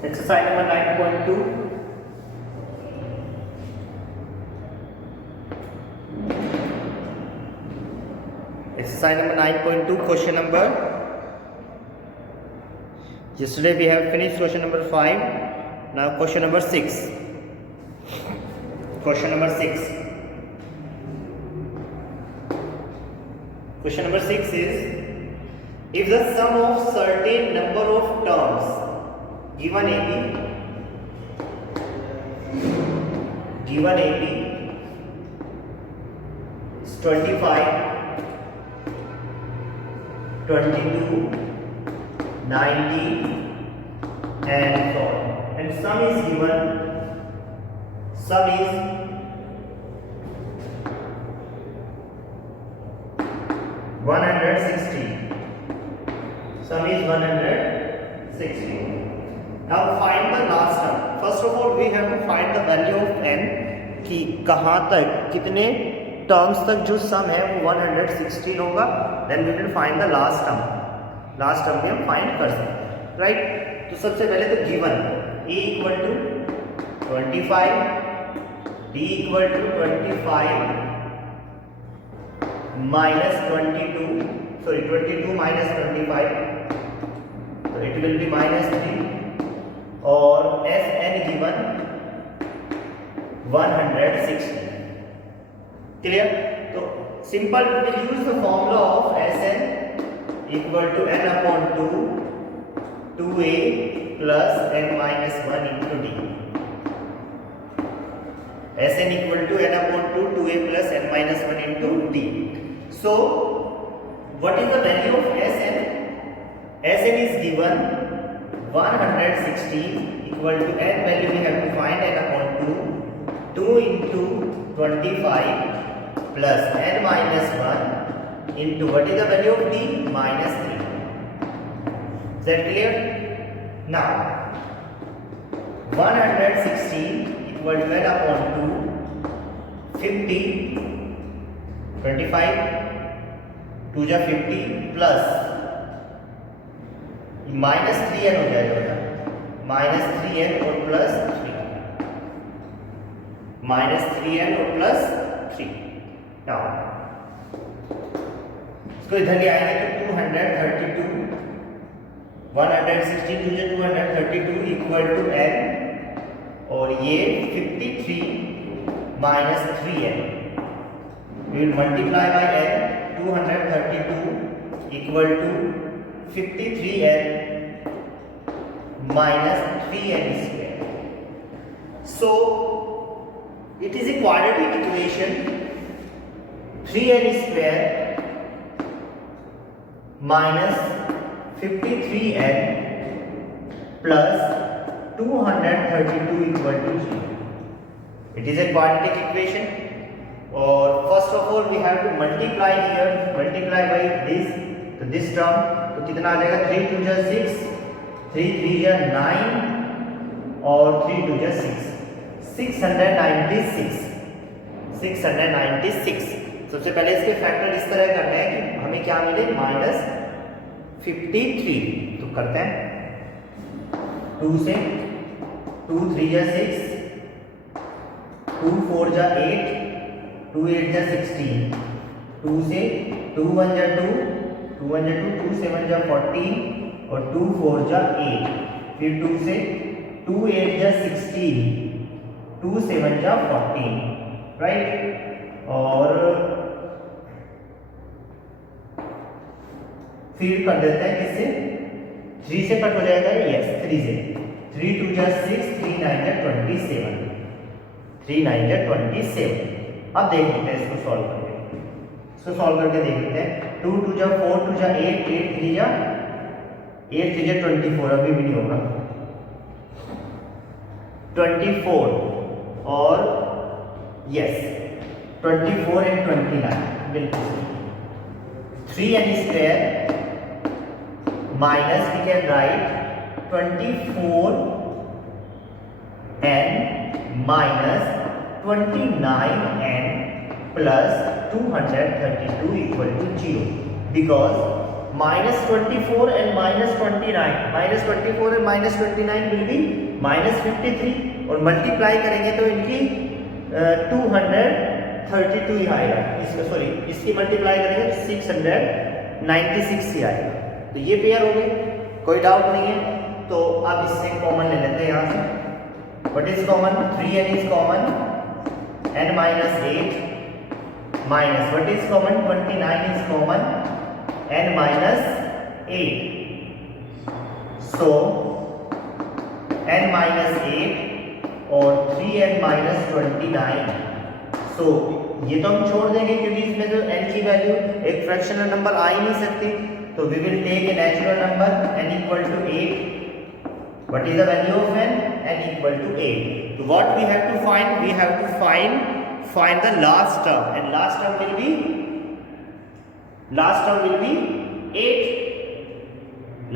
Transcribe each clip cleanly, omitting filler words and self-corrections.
Exercise number 9.2. Exercise number 9.2, question number. Yesterday we have finished question number 5. Now question number 6. Question number 6. Question number 6 is, if the sum of certain number of terms given AB is 25, 22, 90 and so on, and sum is given, sum is 160. Sum is 160. Now find the last term. First of all, we have to find the value of n कि कहाँ तक कितने terms तक जो सम है वो 116 होगा. Then we will find the last term. Last term भी हम फाइंड कर सकते हैं, राइट. तो सबसे पहले तो given a equal to 25, d equal to 25 minus 22, sorry 22 minus 25, so it will be minus 3, और Sn given 160. Clear? So simple, we will use the formula of Sn equal to n upon 2, 2a plus n minus 1 into d. Sn equal to n upon 2, 2a plus n minus 1 into d. So what is the value of Sn? Sn is given 160 equal to n value we have to find n upon 2, 2 into 25 plus n minus 1 into what is the value of d? Minus 3. Is that clear? Now 160 equal to n upon 2, 50, 25, 2 जा 50 plus minus 3n हो जाएगा, minus 3n और plus 3, minus 3n और plus 3. Now इसको इधर ले आएंगे तो 232, 160 टू 232 इक्वल टू n, और ये 53 minus 3n. We will multiply by n. 232 equal to 53n minus 3n square. So it is a quadratic equation. 3n square minus 53n plus 232 equal to 0. It is a quadratic equation. और first of all we have to multiply here, multiply by this, तो this term तो कितना आ जाएगा, 3 2 जा 6, 3 3 जा 9 और 3 2 जा 6, 696. 696. सबसे पहले इसके फैक्टर इस तरह करने हैं कि हमें क्या मिले, माइनस 53. तो करते हैं 2 से, 2 3 जा 6, 2 4 जा 8, 2 8 जा 16, 2 से 2 1 जा 2, 2 1 जा 2, 2 7 जा 14 और 2 4 जा 8, फिर 2 से 2 8 जा 16, 2 7 जा 14, राइट. और फिर कर देते हैं किससे, 3 से कट हो जाएगा, यस 3 से, 3 2 जा 6, 3 9 जा 27, 3 9 जा 27. अब देख लेते हैं इसको सॉल्व करके, इसको सॉल्व करके देख लेते हैं. 2 2 जा 4, 2 जा 8, 8 3 जा 24, अभी भी नहीं होगा 24, और यस 24 एंड 29 बिल्कुल. 3n square minus we can write 24n minus 29n plus 232 equal to 0, because -24 and -29, -24 and -29 will be -53 और मल्टीप्लाई करेंगे तो इनकी 232 ही आएगा। इसका सॉरी इसकी मल्टीप्लाई करेंगे तो 696 ही आएगा। तो ये पेयर हो गए, कोई डाउट नहीं है। तो अब इससे कॉमन ले लेते हैं यहाँ से। What is common? 3n is common, n minus 8 minus what is common? 29 is common, n minus 8. So n minus 8 और 3n minus 29. So ये तो हम छोड़ देंगे क्योंकि इसमें जो n की वैल्यू एक फ्रैक्शनल नंबर आ ही नहीं सकती। तो we will take a natural number n equal to 8. What is the value of n? N equal to 8. So what we have to find? We have to find the last term, and last term will be 8.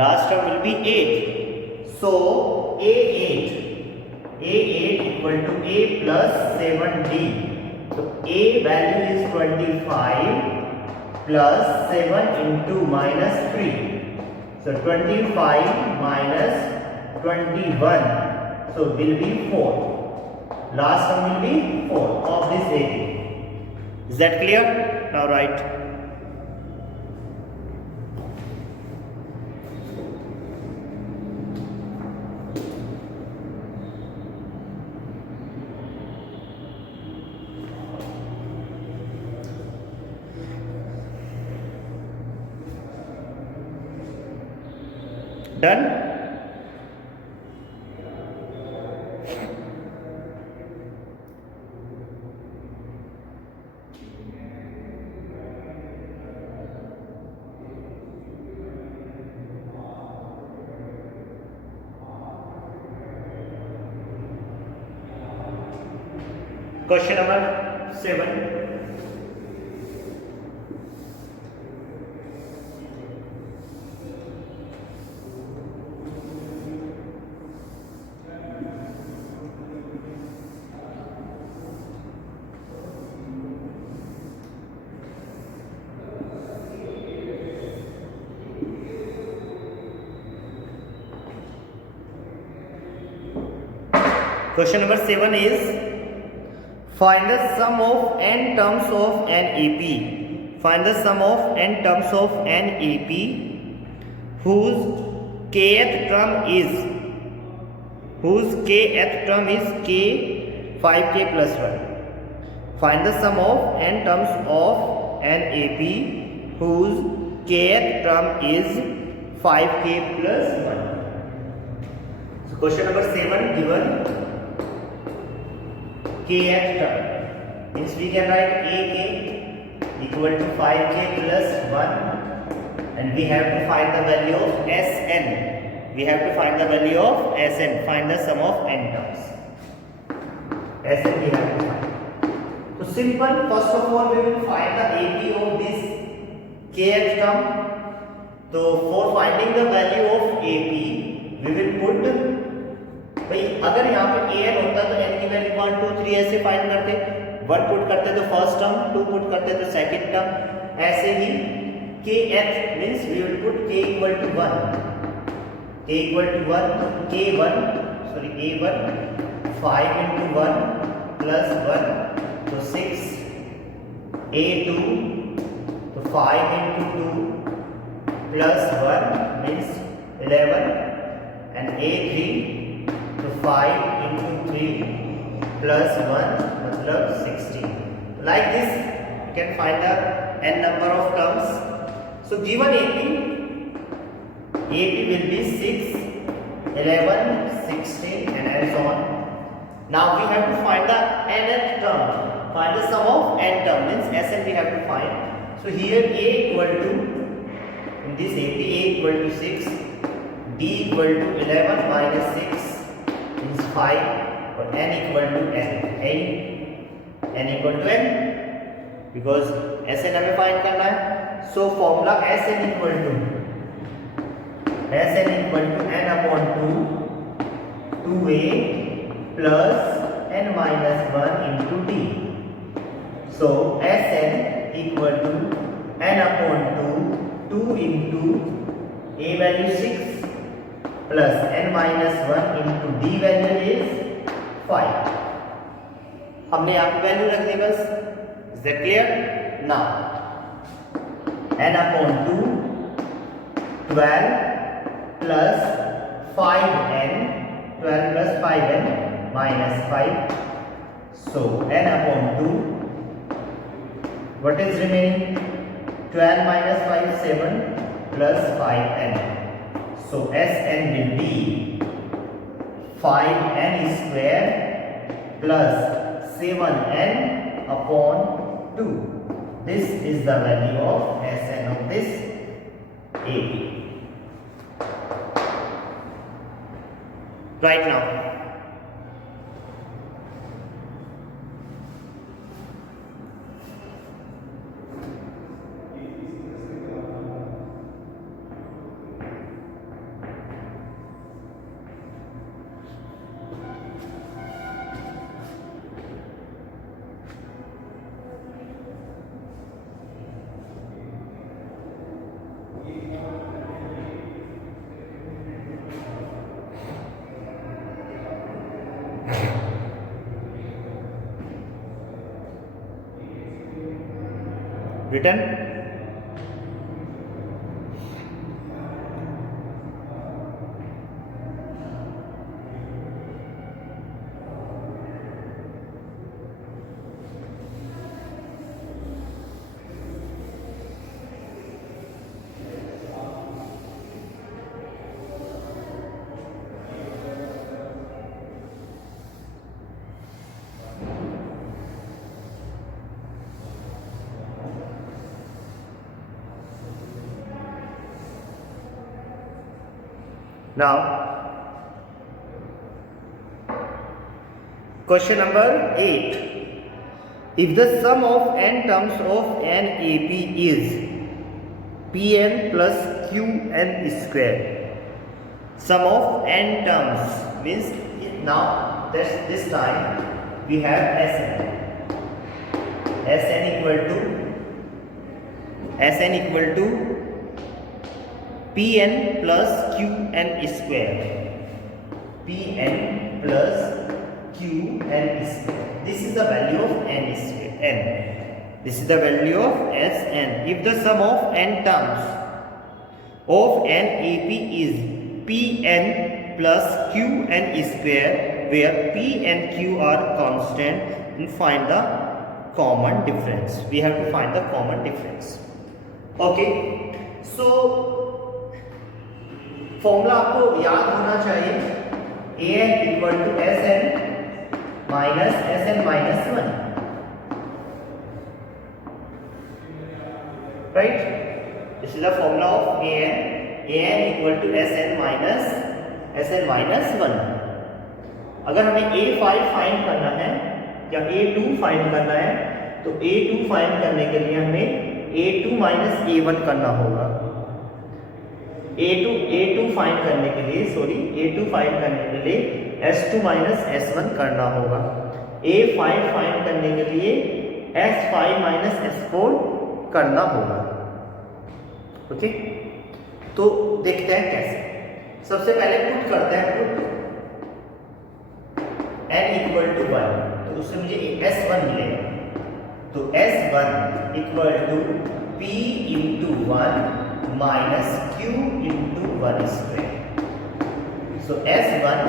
Last term will be 8. So a8 equal to a plus 7d. So a value is 25 plus 7 into minus 3. So 25 minus 21. So will be 4. Last term will be 4 of this AP. Is that clear? Now write. Done? Question number 7. Question number 7 is find the sum of n terms of an AP. Find the sum of n terms of an AP whose kth term is k 5k plus 1. Find the sum of n terms of an AP whose kth term is 5k plus 1. So question number 7 given kth term means we can write ak equal to 5k plus 1 and we have to find the value of Sn. We have to find the value of Sn. Find the sum of n terms. Sn we have to find. So simple. First of all we will find the AP of this kth term. So for finding the value of AP we will put भाई अगर यहाँ पे an होता तो n की value 1 2 3 ऐसे find करते, 1 put करते तो फर्स्ट टर्म, 2 पुट करते तो सेकंड टर्म, ऐसे ही kth means we will put k equal to 1 तो k1 sorry a1 5 into 1 plus 1 तो 6, a2 तो 5 into 2 plus 1 means 11 and a3 तो 5 into 3 plus 1 मतलब 16. Like this you can find the n number of terms. So given AP will be 6, 11, 16 and so on. Now we have to find the nth term. Find the sum of n term means Sn we have to find. So here a equal to, in this AP a equal to 6, d equal to 11 minus 6 means 5 or n equal to n equal to n because Sn हमें find करना है. So formula Sn equal to n upon 2a plus n minus 1 into d. So Sn equal to n upon 2 2 into A value 6 plus n minus 1 into D value is 5। हमने यहाँ पे value रख दी बस। Is that clear? Now n upon 2 12 plus 5n 12 plus 5n minus 5। So n upon 2, what is remaining? 12 minus 5 7 plus 5n. So Sn will be 5n square plus 7n upon 2. This is the value of Sn of this AB. Right now, written. Now, question number 8. If the sum of n terms of an AP is Pn plus Qn square, sum of n terms means now this time we have Sn. Sn equal to Pn plus Qn square. Pn plus Qn square. This is the value of n square. N. This is the value of Sn. If the sum of n terms of an AP is Pn plus Qn square, where P and Q are constant, and find the common difference. We have to find the common difference. Okay. So formula आपको याद होना चाहिए, an equal to Sn minus Sn minus 1, right? This is the formula of an equal to Sn minus 1। अगर हमें a5 find करना है या a2 find करना है, तो a2 फाइंड करने के लिए हमें a2 माइनस a1 करना होगा। A2 फाइंड करने के लिए S2 माइनस S1 करना होगा। A5 फाइंड करने के लिए S5 माइनस S4 करना होगा। ओके, तो देखते हैं कैसे। सबसे पहले पुट करते हैं, n इक्वल टू 1, तो उससे मुझे S1 मिलेगा। तो S1 equal to P into 1 minus Q into 1 square. So S1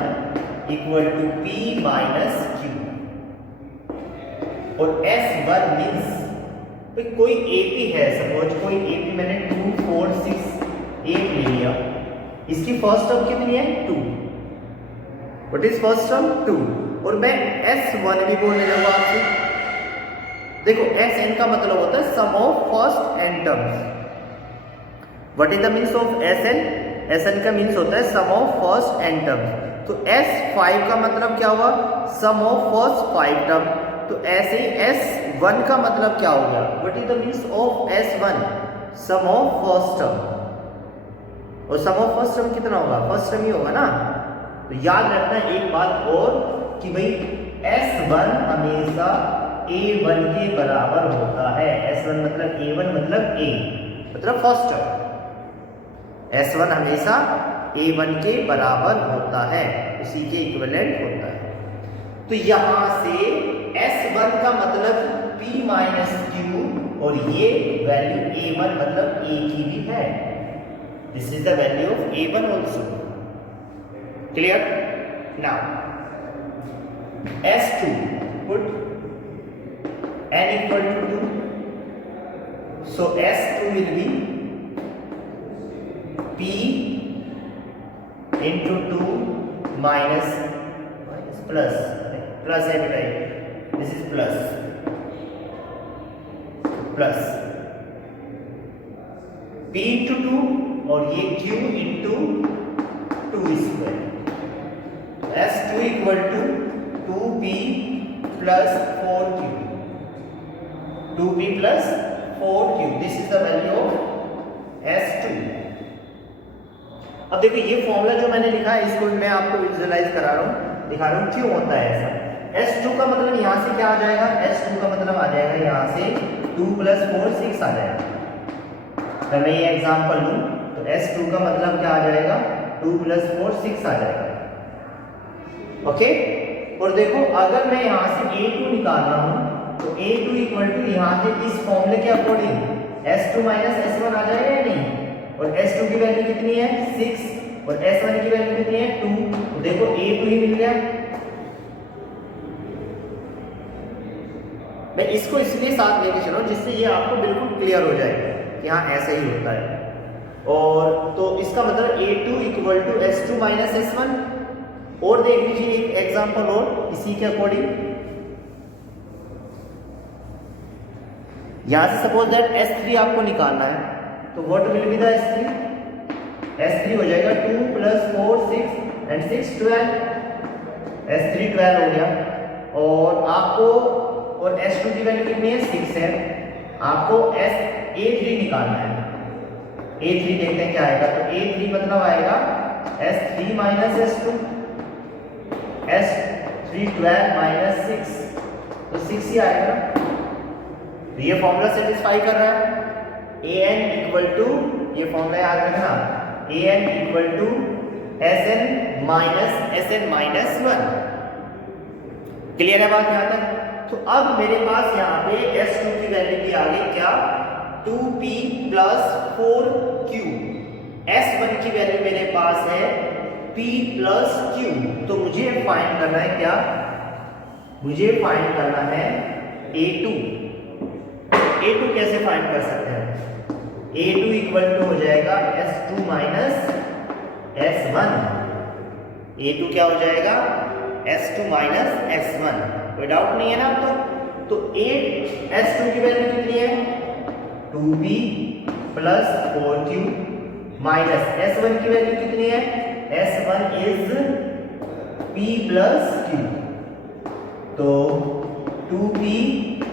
equal to P minus Q, और S1 मीन्स कोई AP है, सपोज कोई AP मैंने 2 4 6 8 ले लिया, इसकी फर्स्ट टर्म कितनी है? 2। What is first term? 2। और मैं S1 भी बोलने लगा आपसे। देखो Sn का मतलब होता है sum of first n terms. What is the means of Sn? Sn का मीन्स होता है sum of first n terms. तो S5 का मतलब क्या हुआ? Sum of first 5 term. तो ऐसे ही S1 का मतलब क्या हो गया? What is the means of S1? Sum of first term. और सम ऑफ फर्स्ट टर्म कितना होगा? फर्स्ट टर्म ही होगा ना। तो याद रखना एक बात और कि भाई S1 हमेशा A1 के बराबर होता है। S1 मतलब A1 मतलब A मतलब फर्स्ट टर्म। S1 हमेशा A1 के बराबर होता है, उसी के इक्विवेलेंट होता है। तो यहां से S1 का मतलब P माइनस Q और ये वैल्यू A1 मतलब A की भी है। This is the value of A1 also. Clear? Now S2 put n equal to 2, so S2 will be P into 2 minus plus है बेटा, this is plus P into 2 और ये Q into 2 square, S2 equal to 2P plus 4Q, 2P plus 4Q, this is the value of S2। अब देखो ये formula जो मैंने लिखा है इसको मैं आपको विजुअलाइज करा रहा हूँ, दिखा रहा हूँ क्यों होता है ऐसा। S2 का मतलब यहाँ से क्या आ जाएगा, S2 का मतलब आ जाएगा यहाँ से 2 plus 4 6 आ जाएगा। अगर मैं ये एग्जाम्पल लूँ तो S2 का मतलब क्या आ जाएगा, 2 plus 4 6 आ जाएगा। ओके, और देखो अगर मैं यहाँ से A2 निकाल रहा हूँ तो A2 इक्वल टू यहाँ से इस फॉर्मूले के अकॉर्डिंग S2 माइनस S1 आ जाएगा या नहीं, और S2 की वैल्यू कितनी है 6 और S1 की वैल्यू कितनी है 2, तो देखो A2 ही मिल गया। मैं इसको इसलिए साथ लेके चलो जिससे ये आपको बिल्कुल क्लियर हो जाए कि हाँ ऐसा ही होता है। और तो इसका मतलब A2 equal to S2 minus S1। और देख लीजिए एक एग्जांपल और इसी के अकॉर्डिंग, यहां से सपोज दैट S3 आपको निकालना है तो what will be the S3, S3 हो जाएगा 2 plus 4 6 and 6 12, S3 12 हो गया। और आपको और S2 की वैल्यू कितनी है 6 है, आपको A3 निकालना है। A3 देखते हैं क्या आएगा, तो A3 मतलब आएगा S3 minus S2, S3 12 minus 6, तो 6 ही आएगा। तो ये फॉर्मूला सेटिस्फाई कर रहा है। an इक्वल टू, ये फॉर्मूला याद रखना, an equal to Sn minus 1। Clear है बात यहाँ तक? तो अब मेरे पास यहाँ पे S2 की वैल्यू भी आ गई क्या, 2P plus 4Q। S1 की वैल्यू मेरे पास है P plus Q, तो मुझे फाइंड करना है क्या, मुझे फाइंड करना है A2। A2 कैसे फाइंड कर सकते हैं, A2 इक्वल टू हो जाएगा S2 माइनस S1। A2 क्या हो जाएगा, S2 माइनस S1। कोई डाउट नहीं है ना आपको? तो S2 की वैल्यू कितनी है 2P plus 4Q minus S1 की वैल्यू कितनी है, S1 is P plus Q, तो 2P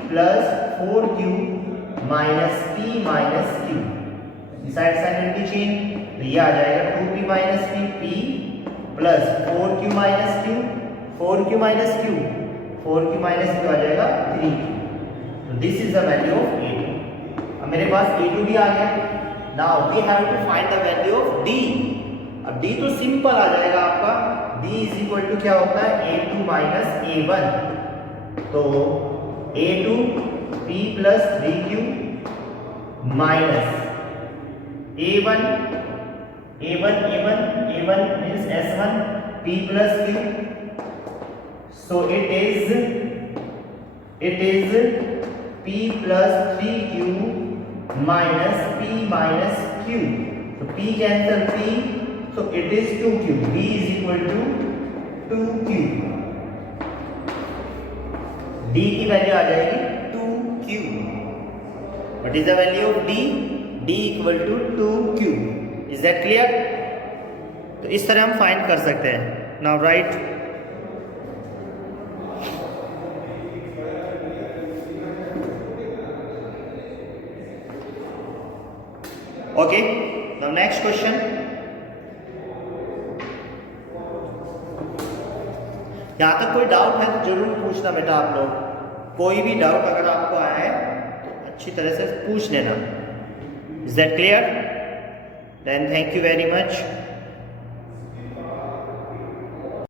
plus 4Q minus P minus Q, side side की चेंज, तो ये आ जाएगा 2P minus P plus 4Q minus Q, 4Q minus Q, 4Q minus Q आ जाएगा 3Q। तो this is the value of A2। अब मेरे पास A2 भी आ गया। Now we have to find the value of D। अब D तो सिंपल आ जाएगा आपका, D इज इक्वल टू क्या होता है A2 माइनस A1, तो A2 P plus 3Q minus A1 means S1 P plus Q, so it is P plus 3Q minus P minus Q, so P cancel P, so it is 2Q, D is equal to 2Q, D की value आ जाएगी 2Q। What is the value of D? D equal to 2Q। Is that clear? तो इस तरह हम find कर सकते हैं। Now write okay, now next question। यहाँ तक कोई डाउट है तो जरूर पूछना बेटा, आप लोग कोई भी डाउट अगर आपको आया है तो अच्छी तरह से पूछ लेना। Is that clear? Then thank you very much.